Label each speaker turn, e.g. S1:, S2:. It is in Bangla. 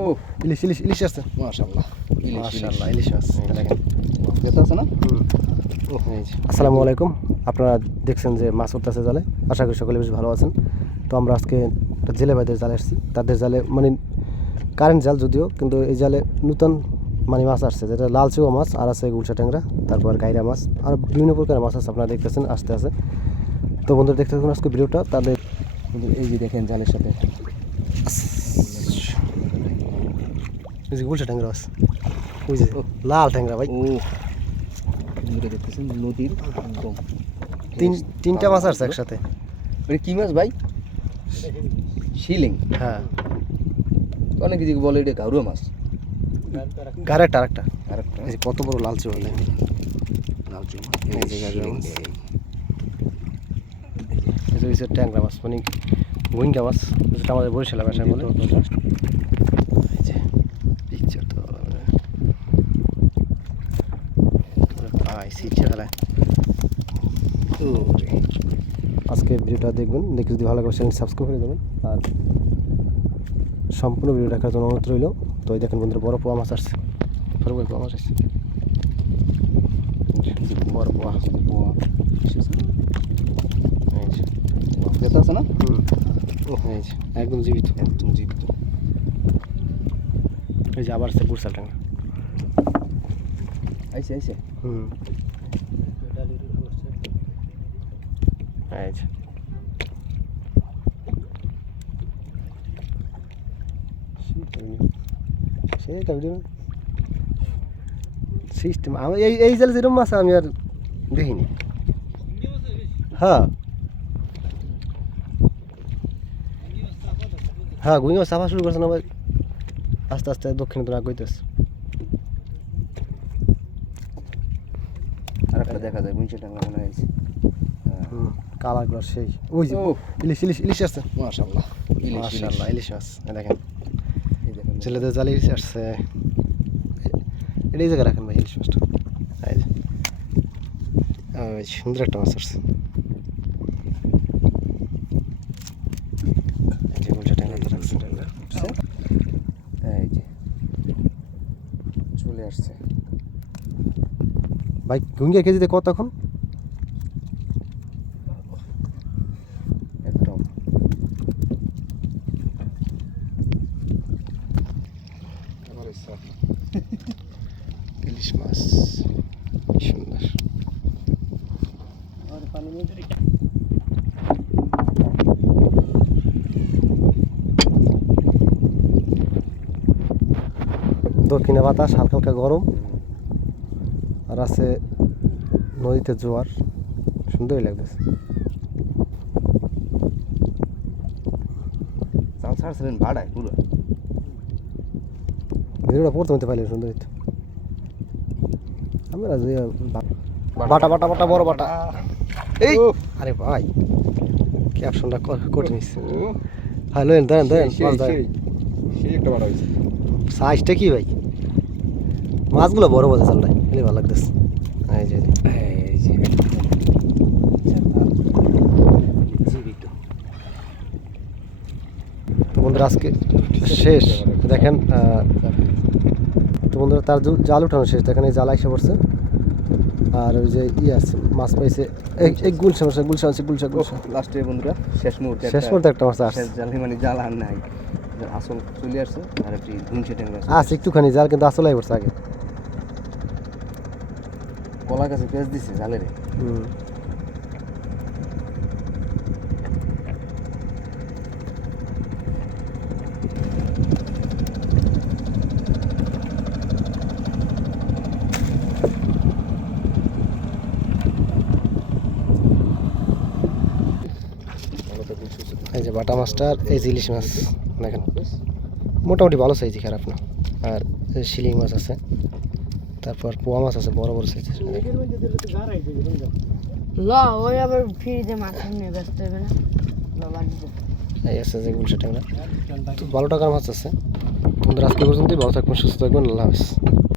S1: ও
S2: ইলিশ ইলিশ ইলিশ আছে।
S1: মাশাআল্লাহ। ইলিশ
S2: মাশাআল্লাহ ইলিশ মাছ দেখেন।
S1: ইলিশ আছে না?
S2: আসসালামু আলাইকুম। আপনারা দেখছেন যে মাছ উঠতেছে জালে। আশা করি সকলে বেশ ভালো আছেন। তো আমরা আজকে একটা জেলে ভাইদের জালে আসছি। তাদের জালে মানে কারেন্ট জাল যদিও কিন্তু এই জালে নূতন মানে মাছ আসছে। যেটা লাল মাছ আর আছে গুলশা ট্যাংরা তারপর গাইরা মাছ আর বিভিন্ন প্রকারের মাছ আছে আপনারা দেখতেছেন আসতে আছে। তো বন্ধুরা দেখতে থাকুন আজকে ভিডিওটা। তাদের
S1: এই যে দেখেন জালের সাথে।
S2: যে গুলশা ট্যাংরা মাছ ওই যে লাল ট্যাংরা ভাই
S1: দেখতেছেন নদীর একদম
S2: তিন তিনটা মাছ আসছে একসাথে।
S1: মানে কি মাছ ভাই? শিলিং।
S2: হ্যাঁ।
S1: অনেক দিকে বলে এটা গাউরুয়া মাছ।
S2: আরেকটা।
S1: আরেকটা।
S2: যে কত বড় লাল চেওয়া দেখেন
S1: লাল চুমা
S2: এই যে গাউরুয়া মাছ। ট্যাংরা মাছ মানে গুইঙ্গা মাছ। যেটা আমাদের বরিশালের ভাষায় বলে এই যে পিকচার তো আজকে ভিডিওটা দেখবেন দেখে যদি ভালো লাগে চ্যানেল সাবস্ক্রাইব করে দেবেন। আর সম্পূর্ণ ভিডিও দেখার জন্য অনুরোধ রইল তো এই দেখেন বন্ধুরা বড় পোয়া মাছ আসছে। বড় পোয়া মাছ আসছে। বড় পোয়া এই যে
S1: যেতে আছে না?
S2: হুম। এই যে একদম জীবিত।
S1: একদম জীবিত।
S2: এই যে আবার আছে বুরসাল টাঙ্গা।
S1: আইসে আইসে
S2: হুম। যে সেটা ভিডিও সিস্টেম আমি এই এই জালে যেরকম মাছ আমি আর দেখিনি। হ্যাঁ। হ্যাঁ গুইঙ্গা চাপা শুরু করছে না ভাই? আস্তে আস্তে দক্ষিণে তো
S1: আরেকটা দেখা যায় বুঝছে টাঙ্গা মনে হয়েছে
S2: হুম কালারগুলো সেই। ওই যে
S1: ও
S2: ইলিশ ইলিশ ইলিশ আসছে
S1: মাশাআল্লাহ। ইলিশ ইলিশ।
S2: মাশাআল্লাহ ইলিশ মাছ। দেখেন। ছেলেদের জালে ইলিশ আসছে। এটা এই জায়গায় রাখেন ভাই ইলিশ মাছটা। সুন্দর একটা মাছ আসছে। এই যে গুলশা ট্যাংরাতে রাখছে
S1: এই যে। চলে আসছে।
S2: ভাই গুঙ্গিয়া কেজিতে কত এখন?
S1: একদম
S2: ইলিশ মাছ সুন্দর। দক্ষিণে বাতাস হালকা হালকা গরম। আছে নদীতে জোয়ার সুন্দরই লাগতেছে।
S1: ছাড়ছিলেন ভাড়ায় পুরো?
S2: ভিডিওটা পড়তে মতে পাইলে সুন্দর হইতো আমরা যে বাটা বাটা বাটা বড় বাটা। এই! আরে ভাই ক্যাপশনটা কঠিন হ্যাঁ সাইজটা কি ভাই? মাছগুলো বড় বড় চালটাই এলে ভালো লাগতেছে। এই যে এই তো বন্ধুরা আজকে শেষ। দেখেন তো বন্ধুরা তার জাল উঠানো শেষ। দেখেন এই জাল এসে পড়ছে। আর ওই যে ইয়ে আছে মাছ পাইছে। এই গুলশা মাছ গুলশা আছে গুলশা গুলশা
S1: লাস্টে বন্ধুরা শেষ মুহূর্তে
S2: শেষ পর্যন্ত একটা মাছ আসছে
S1: জাল মানে জাল আর নাই। আসল চলে আসছে আর একটি ঘুমছে ট্যাংরা
S2: আছে। একটুখানি জাল কিন্তু আসলে পড়ছে আগে।
S1: কলা গাছে পেঁচ দিছে
S2: হুম। এই যে বাটা মাছটা এই যে ইলিশ মাছ, দেখেন। মোটামুটি ভালো সাইজ খারাপ না। আর শিলিং মাছ আছে। তারপর পোয়া মাছ আছে বড় বড় সাইজের
S3: ল ওই আবার ফ্রিতে মাছ নিয়ে ব্যস্ত হবে না।
S2: এই আছে যে গুলশা তো ভালো টাকার মাছ আছে। বন্ধুরা আজকে পর্যন্তই ভালো থাকবেন সুস্থ থাকবেন আল্লাহ হাফিজ।